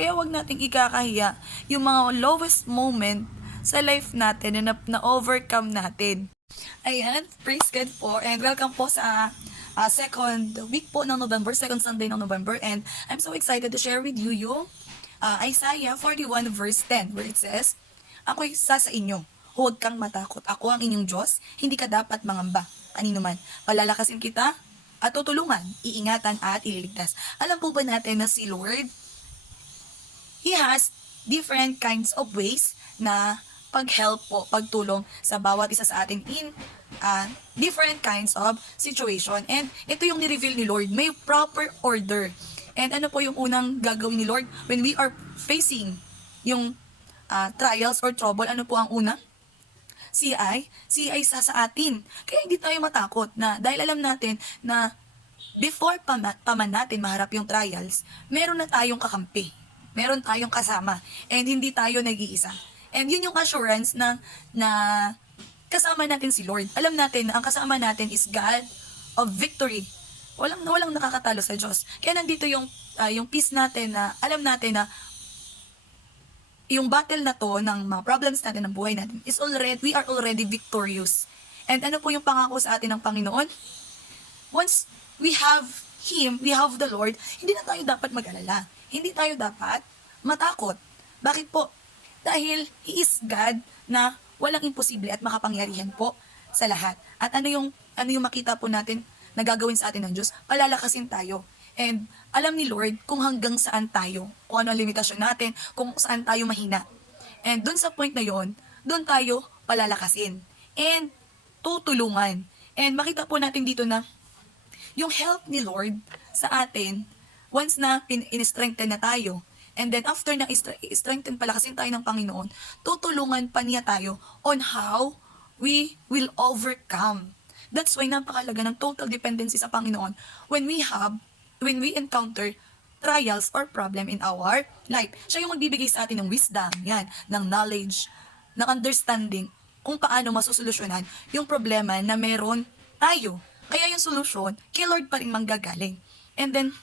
Kaya wag nating ikakahiya yung mga lowest moment sa life natin na overcome natin. Ayan, praise God po and welcome po sa second week po ng November, second Sunday ng November, and I'm so excited to share with you yung Isaiah 41 verse 10 where it says, "Ako'y isa sa inyo, huwag kang matakot. Ako ang inyong Diyos, hindi ka dapat mangamba. Kanino man, palalakasin kita at tutulungan, iingatan at ililigtas." Alam po ba natin na si Lord, He has different kinds of ways na pag-help po, pagtulong sa bawat isa sa atin in different kinds of situation. And ito yung ni-reveal ni Lord, may proper order. And ano po yung unang gagawin ni Lord when we are facing yung trials or trouble? Ano po ang una? Si ay isa sa atin. Kaya hindi tayo matakot na dahil alam natin na before pa man natin maharap yung trials, meron na tayong kakampi. Meron tayong kasama. And hindi tayo nag-iisa. And yun yung assurance na kasama natin si Lord. Alam natin na ang kasama natin is God of victory. Walang nakakatalo sa Diyos. Kaya nandito yung peace natin na alam natin na yung battle na to ng mga problems natin ng buhay natin is we are already victorious. And ano po yung pangako sa atin ng Panginoon? Once we have Him, we have the Lord, hindi na tayo dapat mag-alala. Hindi tayo dapat matakot. Bakit po? Dahil He is God na walang imposible at makapangyarihan po sa lahat. At ano yung makita po natin na gagawin sa atin ng Diyos? Palalakasin tayo. And alam ni Lord kung hanggang saan tayo, kung ano ang limitasyon natin, kung saan tayo mahina. And dun sa point na yon, dun tayo palalakasin. And tutulungan. And makita po natin dito na yung help ni Lord sa atin, once na in-strengthen na tayo, and then after na i-strengthen palakasin tayo ng Panginoon, tutulungan pa niya tayo on how we will overcome. That's why napakalaga ng total dependency sa Panginoon when we encounter trials or problem in our life. Siya yung magbibigay sa atin ng wisdom, yan, ng knowledge, ng understanding kung paano masusolusyonan yung problema na meron tayo. Kaya yung solusyon, kay Lord pa rin manggagaling. And then,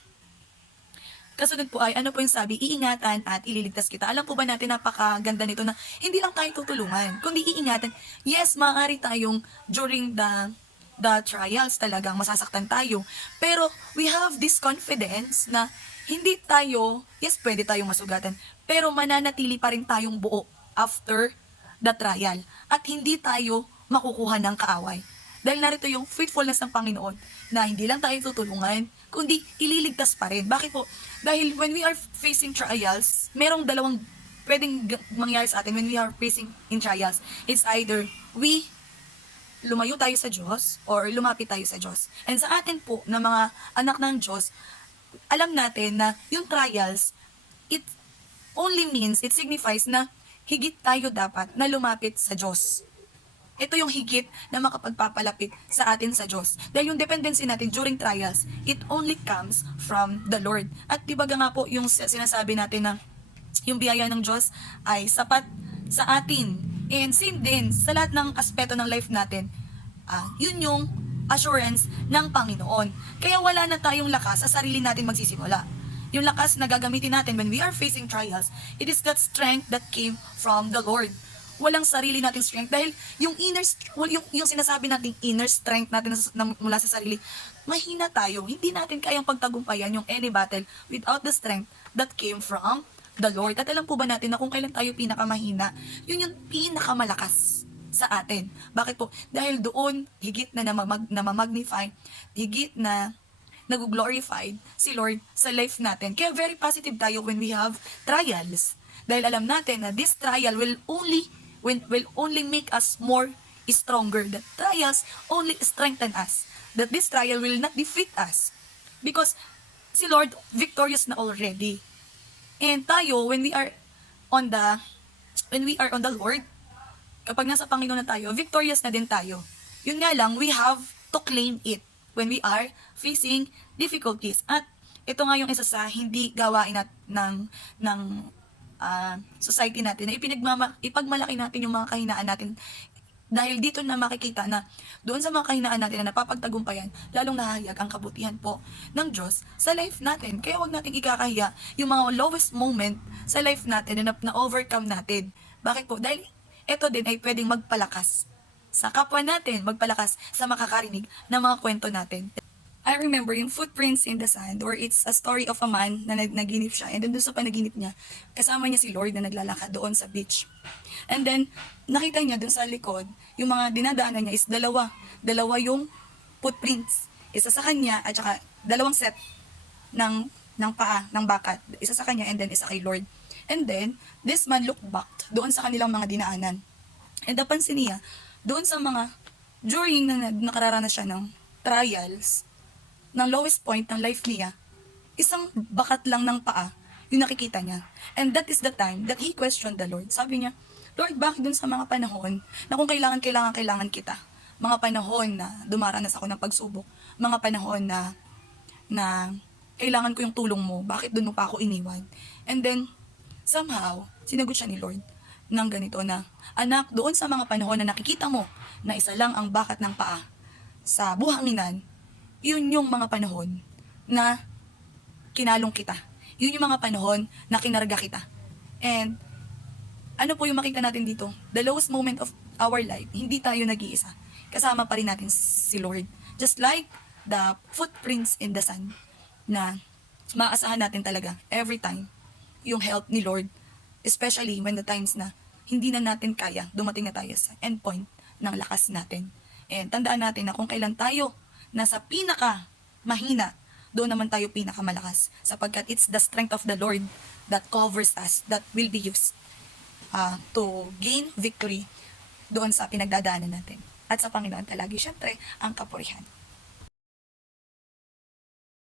kasunod po ay, ano po yung sabi, iingatan at ililigtas kita. Alam po ba natin, napakaganda nito na hindi lang tayo tutulungan, kundi iingatan. Yes, maaari tayong during the trials talagang masasaktan tayo. Pero we have this confidence na hindi tayo, yes, pwede tayong masugatan, pero mananatili pa rin tayong buo after the trial. At hindi tayo makukuha ng kaaway. Dahil narito yung faithfulness ng Panginoon na hindi lang tayo tutulungan, kundi ililigtas pa rin. Bakit po? Dahil when we are facing trials, merong dalawang pwedeng mangyari sa atin when we are facing in trials. It's either we lumayo tayo sa Diyos or lumapit tayo sa Diyos. And sa atin po na mga anak ng Diyos, alam natin na yung trials, it only means, it signifies na higit tayo dapat na lumapit sa Diyos. Ito yung higit na makapagpapalapit sa atin sa Diyos. Dahil yung dependency natin during trials, it only comes from the Lord. At diba nga po yung sinasabi natin na yung biyaya ng Diyos ay sapat sa atin. And same din, sa lahat ng aspeto ng life natin, yun yung assurance ng Panginoon. Kaya wala na tayong lakas sa sarili natin magsisimula. Yung lakas na gagamitin natin when we are facing trials, it is that strength that came from the Lord. Walang sarili nating strength dahil yung yung sinasabi nating inner strength natin mula sa sarili, mahina tayo. Hindi natin kayang pagtagumpayan yung any battle without the strength that came from the Lord. At alam po ba natin na kung kailan tayo pinakamahina, yun yung pinakamalakas sa atin. Bakit po? Dahil doon higit na namamagnify, higit na nag-glorified si Lord sa life natin. Kaya very positive tayo when we have trials. Dahil alam natin na this trial will only make us more stronger. The trials only strengthen us. That this trial will not defeat us. Because si Lord victorious na already. And tayo, when we are on the Lord, kapag nasa Panginoon na tayo, victorious na din tayo. Yun nga lang, we have to claim it when we are facing difficulties. At ito nga yung isa sa hindi gawain ng society natin na ipagmalaki natin yung mga kahinaan natin Dahil dito na makikita na doon sa mga kahinaan natin na napapagtagumpayan, lalong nahahayag ang kabutihan po ng Diyos sa life natin. Kaya wag natin ikakahiya yung mga lowest moment sa life natin na na-overcome natin. Bakit po? Dahil ito din ay pwedeng magpalakas sa kapwa natin, magpalakas sa makakarinig ng mga kwento natin. I remember yung Footprints in the Sand, or it's a story of a man na naginip siya. And then doon sa panaginip niya, kasama niya si Lord na naglalakad doon sa beach. And then, nakita niya doon sa likod, yung mga dinadaanan niya is dalawa. Dalawa yung footprints. Isa sa kanya, at saka dalawang set ng paa, ng bakat. Isa sa kanya, and then isa kay Lord. And then, this man looked back doon sa kanilang mga dinaanan. And napansin niya, doon sa mga, during na nakararanas siya ng trials, ng lowest point ng life niya, isang bakat lang ng paa yung nakikita niya. And that is the time that he questioned the Lord. Sabi niya, Lord, bakit dun sa mga panahon na kung kailangan kita, mga panahon na dumaranas ako ng pagsubok, mga panahon na kailangan ko yung tulong mo, bakit dun mo pa ako iniwan? And then, somehow, sinagot siya ni Lord ng ganito na, anak, doon sa mga panahon na nakikita mo na isa lang ang bakat ng paa sa buhanginan, yun yung mga panahon na kinalong kita. Yun yung mga panahon na kinarga kita. And, ano po yung makita natin dito? The lowest moment of our life, hindi tayo nag-iisa. Kasama pa rin natin si Lord. Just like the footprints in the sand, na maasahan natin talaga every time yung help ni Lord. Especially when the times na hindi na natin kaya, dumating na tayo sa endpoint ng lakas natin. And tandaan natin na kung kailan tayo nasa pinaka mahina, doon naman tayo pinakamalakas, sapagkat it's the strength of the Lord that covers us, that will be used to gain victory doon sa pinagdadaanan natin. At sa Panginoon talagi, syempre, ang kapurihan.